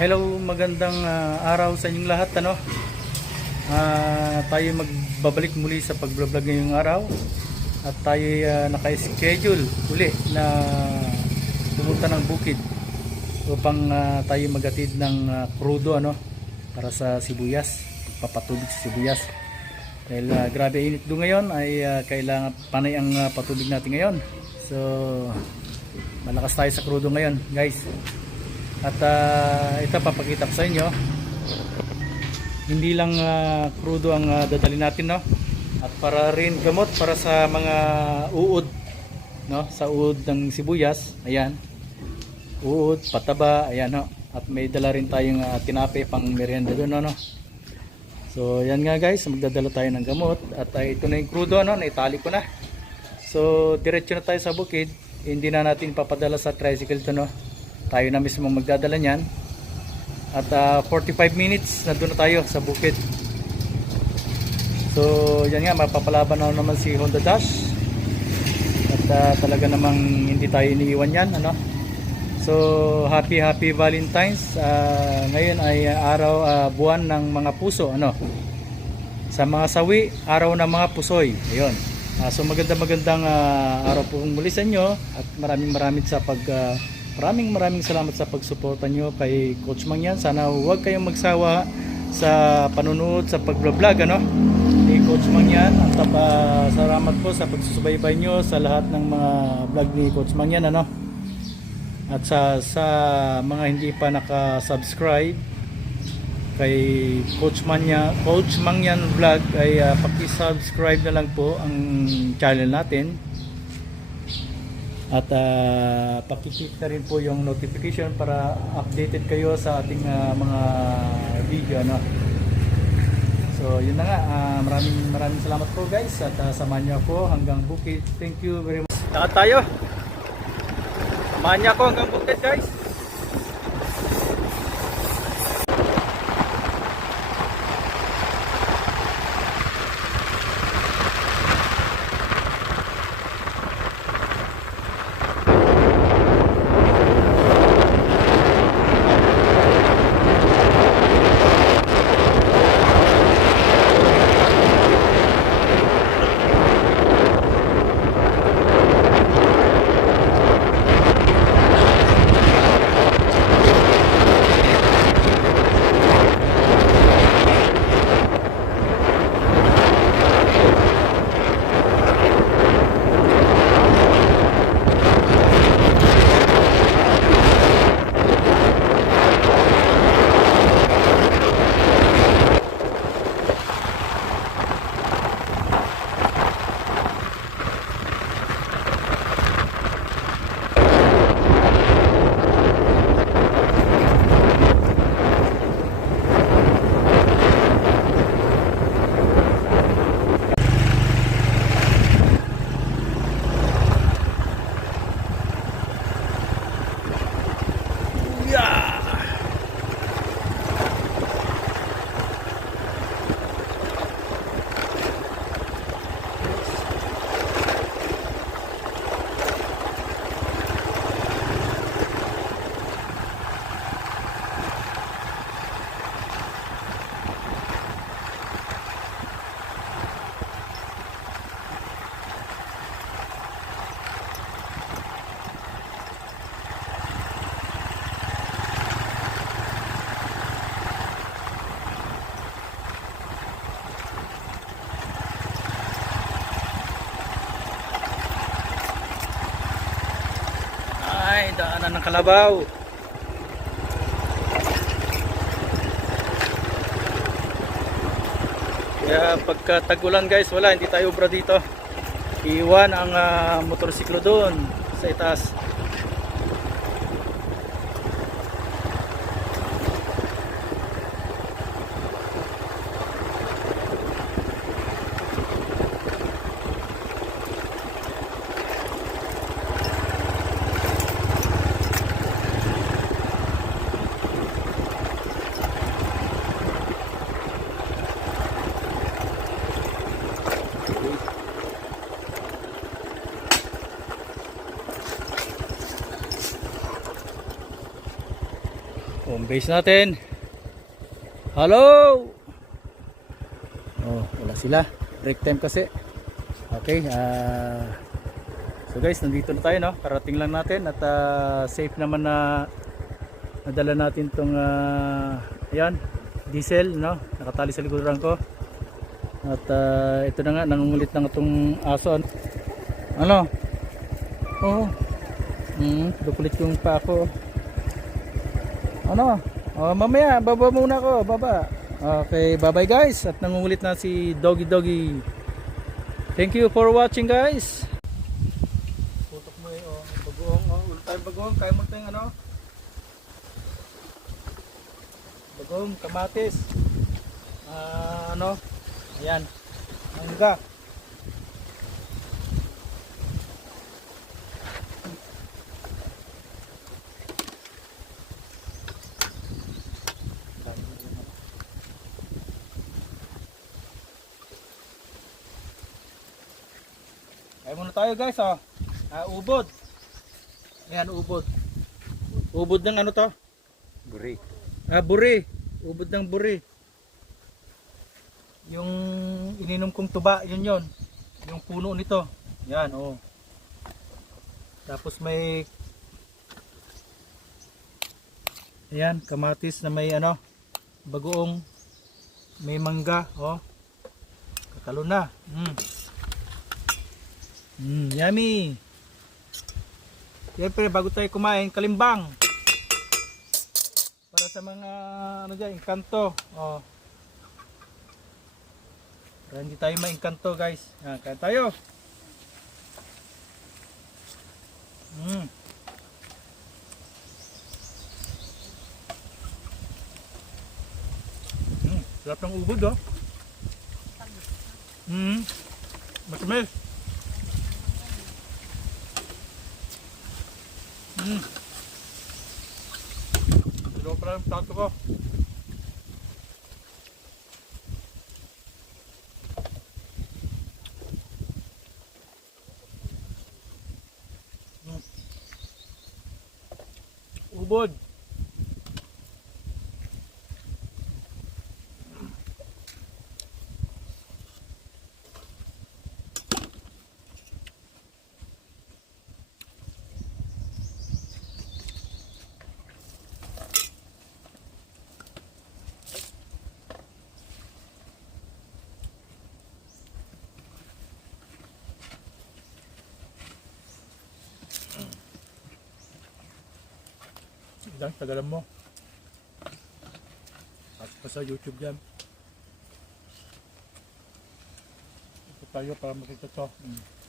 Hello, magandang ah, araw sa inyong lahat ano. Ah, tayo magbabalik muli sa pag-vlog ngayong araw at tayo ah, naka-schedule uli na pumunta ng bukid upang ah, tayo magatid ng krudo ano para sa sibuyas, papatubig sa sibuyas. Dahil ah, grabe init do ngayon ay ah, kailangan panay ang ah, patubig natin ngayon. So malakas tayo sa krudo ngayon, guys. At ah, ito papakita ko sa inyo. Hindi lang ah, crudo ang uh, dadali natin no. At para rin gamot para sa mga uod no, sa uod ng sibuyas. Ayan. Uod, pataba, ayan no. At may dala rin tayong uh, tinape pang merienda doon no. So yan nga guys, magdadala tayo ng gamot at ah, ito na yung crudo no, naitali ko na. So diretso na tayo sa bukid. Hindi na natin papadala sa tricycle to no. Tayo na mismo magdadala niyan. At ah, 45 minutes na doon na tayo sa bukid. So yan nga mapapalaban na naman si Honda Dash. At ah, talaga namang hindi tayo iniiwan yan ano. So happy happy Valentine's. Ah, ngayon ay araw ah, buwan ng mga puso ano. Sa mga sawi, araw ng mga pusoy. Ayun. Ah, so maganda magandang ah, araw po muli sa inyo at maraming maraming sa pag ah, maraming maraming salamat sa pagsuporta nyo kay Coach Mangyan. Sana huwag kayong magsawa sa panunood sa pag-vlog ano ni Coach Mangyan. At tapa, salamat po sa pagsusubaybay nyo sa lahat ng mga vlog ni Coach Mangyan ano. At sa sa mga hindi pa naka-subscribe kay Coach Manya, Coach Mangyan Vlog ay uh, paki-subscribe na lang po ang channel natin. At uh, pakiklik na rin po yung notification para updated kayo sa ating ah, mga video ano. So yun na nga, ah, maraming maraming salamat po guys at uh, samahan niyo ako hanggang bukid. Thank you very much. Lakad tayo. Samahan niyo ako hanggang bukid guys. Daanan ng kalabaw. Kaya pagka tagulan guys, wala, hindi tayo ubra dito. Iwan ang ah, motorsiklo doon sa itaas. Base natin. Hello! Oh, wala sila. Break time kasi. Okay, ah... so guys, nandito na tayo, no? Karating lang natin at ah, safe naman na nadala natin tong ah, ayan, diesel, no? Nakatali sa likuran ko. At ah, ito na nga, nangungulit na itong aso. Ano? Oo. Hmm, dukulit yung pa ako. Ano? Oh, mamaya, baba muna ako, baba. Okay, bye-bye guys. At nangungulit na si Doggy Doggy. Thank you for watching guys. Putok mo eh, oh. Bagoong, oh. Ulit tayo bagoong. Kaya mo tayong ano? Bagoong, kamatis. Ah, ano? Ayan. Mangga. Kaya muna tayo guys oh. Ah, ubod. Ayan, ubod. Ubod ng ano to? Buri. Ah, buri. Ubod ng buri. Yung ininom kong tuba, yun yun. Yung puno nito. Yan, oh. Tapos may Ayan, kamatis na may ano, bagoong may mangga, oh. Kakalo na. Mm. Mm, yummy. Siyempre, bago tayo kumain, kalimbang. Para sa mga ano dyan, engkanto. Oh. Para hindi tayo maengkanto, guys. Yan, kaya tayo. Mm. Mm, sarap ng ubod, oh. Mm. Matamis. Mm. Dalawa pala yung plato ko. Ubod. Yan, tagalan mo. At pa sa YouTube yan. Ito tayo para makita to. Mm.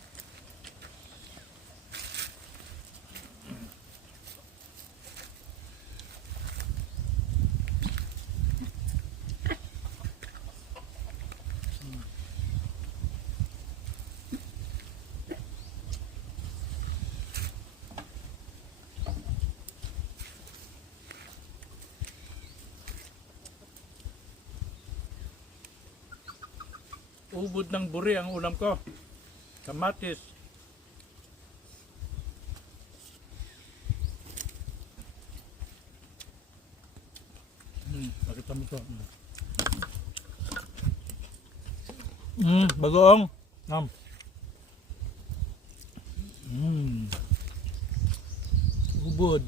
Ubod ng buri ang ulam ko. Kamatis. Hmm, pakita mo to. Hmm. Bagoong. Nam. Hmm. Ubod.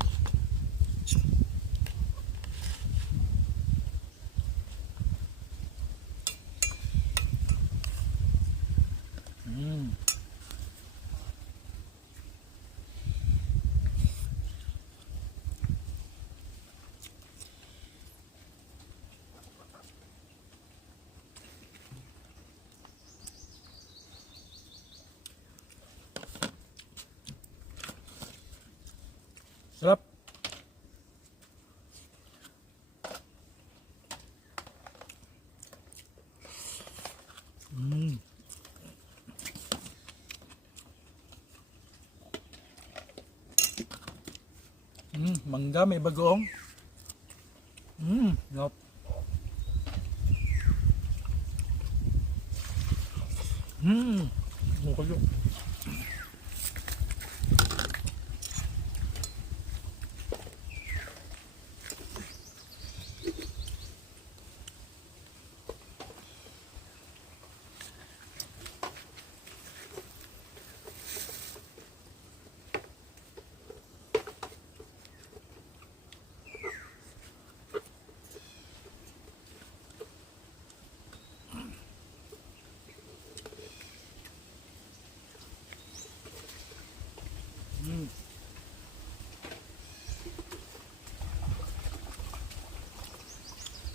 Hmm. Sarap. Mm. Mm, mangga may bagoong. Mm, yop. Mm, mukha yun.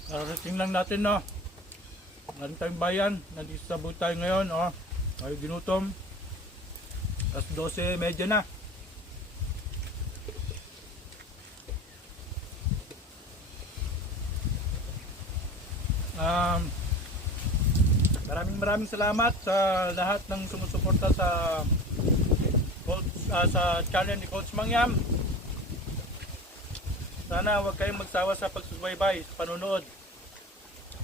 Narating lang natin no. Galing tayong bayan. Nandito sa booth tayo ngayon. Oh. Tayo ginutom. Tapos 12, medyo na. Um, maraming maraming salamat sa lahat ng sumusuporta sa Coach, ah, sa channel ni Coach Mangyam. Sana huwag kayong magsawa sa pagsubaybay, sa panunood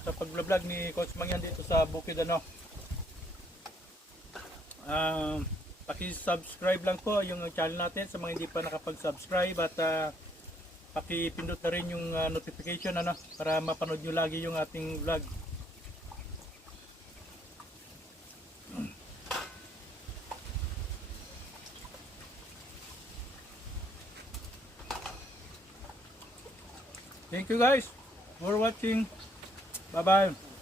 sa pag-vlog ni Coach Mangyan dito sa Bukid ano. Um, paki-subscribe lang po yung channel natin sa mga hindi pa nakapag-subscribe at ah, paki-pindot na rin yung ah, notification ano para mapanood nyo lagi yung ating vlog. Thank you guys for watching. 拜拜。